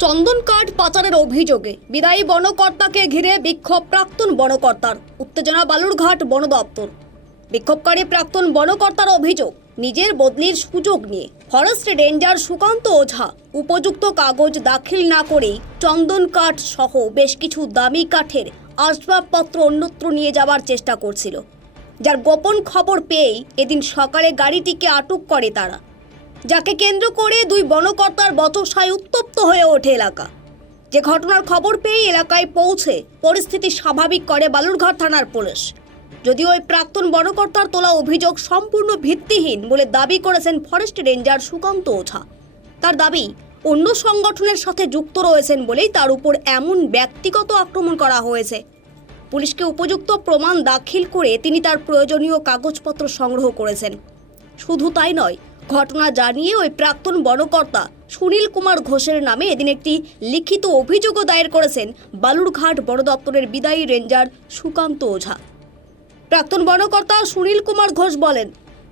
চন্দন কাঠ পাচারের অভিযোগে বিদায়ী বনকর্তাকে ঘিরে বিক্ষোভ প্রাক্তন বনকর্তার। উত্তেজনা বালুরঘাট বন দপ্তর। বিক্ষোভকারী প্রাক্তন বনকর্তার অভিযোগ, নিজের বদলির সুযোগ নিয়ে ফরেস্ট রেঞ্জার সুকান্ত ওঝা উপযুক্ত কাগজ দাখিল না করেই চন্দন কাঠ সহ বেশ কিছু দামি কাঠের আসবাবপত্র অন্যত্র নিয়ে যাওয়ার চেষ্টা করছিল। যার গোপন খবর পেয়েই এদিন সকালে গাড়িটিকে আটক করে তারা, যাকে কেন্দ্র করে দুই বনকর্তার বচসায় উত্তপ্ত হয়ে ওঠে এলাকা। যে ঘটনার খবর পেয়ে এলাকায় পৌঁছে পরিস্থিতি স্বাভাবিক করে বালুরঘাট থানার পুলিশ। যদিও ওই প্রাক্তন বনকর্তার তোলা অভিযোগ সম্পূর্ণ ভিত্তিহীন বলে দাবি করেছেন ফরেস্ট রেঞ্জার সুকান্ত ওঝা। তার দাবি, অন্য সংগঠনের সাথে যুক্ত রয়েছেন বলেই তার উপর এমন ব্যক্তিগত আক্রমণ করা হয়েছে। পুলিশকে উপযুক্ত প্রমাণ দাখিল করে তিনি তার প্রয়োজনীয় কাগজপত্র সংগ্রহ করেছেন। শুধু তাই নয়, ঘটনা জানিয়ে ওই প্রাক্তন বনকর্তা সুনীল কুমার ঘোষের নামে এদিন একটি লিখিত অভিযোগও দায়ের করেছেন বালুরঘাট বন দপ্তরের বিদায়ী রেঞ্জার সুকান্ত ওঝা। প্রাক্তন বনকর্তা সুনীল কুমার ঘোষ বলেন,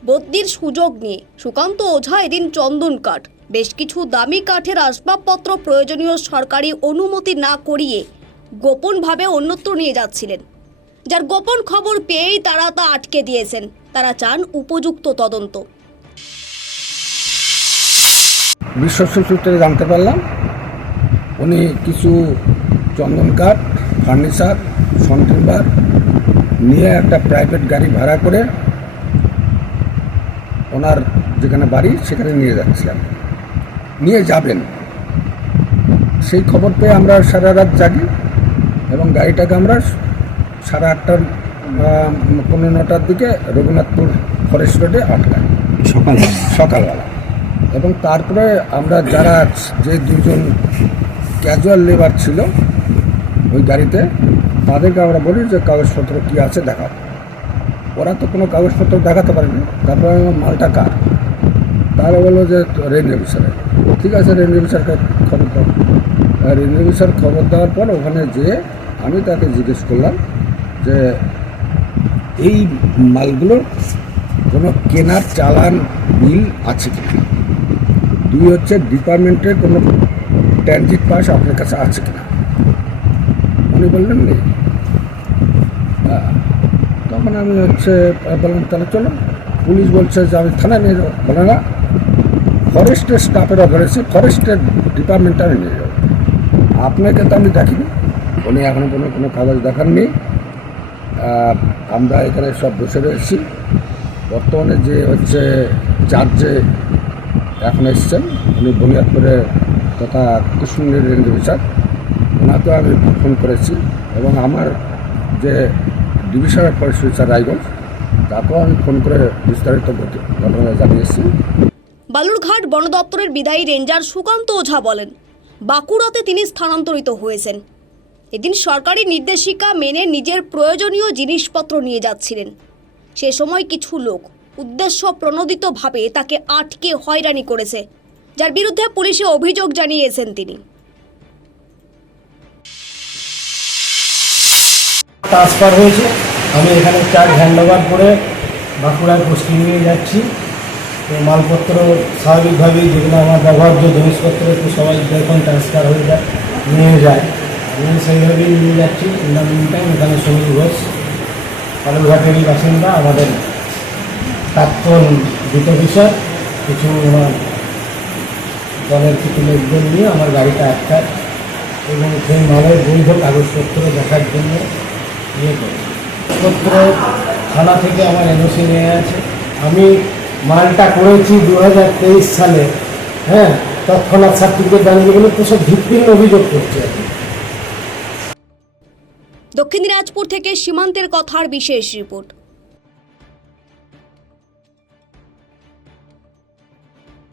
বদলির সুযোগ নিয়ে সুকান্ত ওঝা এদিন চন্দন কাঠ, বেশ কিছু দামি কাঠের আসবাবপত্র প্রয়োজনীয় সরকারি অনুমতি না করিয়ে গোপনভাবে অন্যত্র নিয়ে যাচ্ছিলেন। যার গোপন খবর পেয়েই তারা তা আটকে দিয়েছেন। তারা চান উপযুক্ত তদন্ত। বিশ্বস্ত সূত্রে জানতে পারলাম উনি কিছু চন্দন কাঠ, ফার্নিচার, সন টিম্বার নিয়ে একটা প্রাইভেট গাড়ি ভাড়া করে ওনার যেখানে বাড়ি সেখানে নিয়ে যাবেন। সেই খবর পেয়ে আমরা সারা রাত জাগি এবং গাড়িটাকে আমরা 8:30 9:15টার দিকে রঘুনাথপুর ফরেস্ট রোডে আটকাই সকালবেলা। এবং তারপরে আমরা যারা যে দুজন ক্যাজুয়াল লেবার ছিল ওই গাড়িতে, তাদেরকে আমরা বলি যে কাগজপত্র কী আছে দেখাবো। ওরা তো কোনো কাগজপত্র দেখাতে পারেনি। তারপরে আমার মালটা কার, তাহলে বললো যে রেঞ্জ অফিসারে। ঠিক আছে, রেঞ্জ অফিসারকে খবর দাও। রেঞ্জ অফিসার খবর দেওয়ার পর ওখানে যেয়ে আমি তাকে জিজ্ঞেস করলাম যে এই মালগুলোর কোনো কেনার চালান বিল আছে কি, দুই হচ্ছে ডিপার্টমেন্টের কোনো ট্রানজিট পাস আপনার কাছে আছে কিনা। উনি বললেন নেই। তখন আমি বললাম তাহলে চলো। পুলিশ বলছে যে আমি থানায় নিয়ে যাবো। বলে না, ফরেস্টের স্টাফেরা ধরেছে, ফরেস্টের ডিপার্টমেন্টে আমি নিয়ে যাবো, আপনাকে তো আমি দেখিনি। উনি এখনও কোনো কাগজ দেখাননি। আমরা এখানে সব বসে রয়েছি। বর্তমানে যে চার্জে এখন এসছেন উনি বুনিয়াদপুরে তথা কৃষ্ণগঞ্জের রেঞ্জ অফিসার, ওনাকে আমি ফোন করেছি এবং আমার যে ডিভিশনাল ফরেস্ট অফিসার রায়গঞ্জ, তাকেও আমি ফোন করে বিস্তারিত ঘটনা জানিয়েছি। বালুরঘাট বন দপ্তরের বিদায়ী রেঞ্জার সুকান্ত ওঝা বলেন, বাঁকুড়াতে তিনি স্থানান্তরিত হয়েছেন। এদিন সরকারি নির্দেশিকা মেনে নিজের প্রয়োজনীয় জিনিসপত্র নিয়ে যাচ্ছিলেন। সে সময় কিছু লোক উদ্দেশ্য প্রণোদিতভাবে তাকে আটকে হয়রানি করেছে, যার বিরুদ্ধে পুলিশে অভিযোগ জানিয়েছেন তিনি। ট্রান্সফার হয়েছে, আমি এখানে চার্জ হ্যান্ডওভার করে বাঁকুড়ার পোস্টিং নিয়ে যাচ্ছি। তো মালপত্র স্বাভাবিকভাবেই যেগুলো আমার ব্যবহার্য জিনিসপত্র একটু সবাই যখন ট্রান্সফার হয়ে যায় নিয়ে যায়, আমি সেইভাবেই নিয়ে যাচ্ছি। ইন্টারমিডিয়েট এখানে সুনীল ঘোষ বালুরঘাটেরই বাসিন্দা, আমাদের প্রাক্তন ডিউটি অফিসার, কিছু আমার দলের কিছু লোকজন নিয়ে আমার গাড়িটা আটকায় এবং সেই মালের বৈধ কাগজপত্র দেখার জন্য ইয়ে করে। কাগজপত্র থানা থেকে আমার এনওসি নিয়ে আছে। আমি মালটা করেছি 2023 সালে। হ্যাঁ, তৎক্ষণাৎ সার্টিফিকেট বানিয়ে গেলে তো সব ভিত্তিহীন অভিযোগ করছে। দক্ষিণ দিনাজপুর থেকে সীমান্তের কথার বিশেষ রিপোর্ট।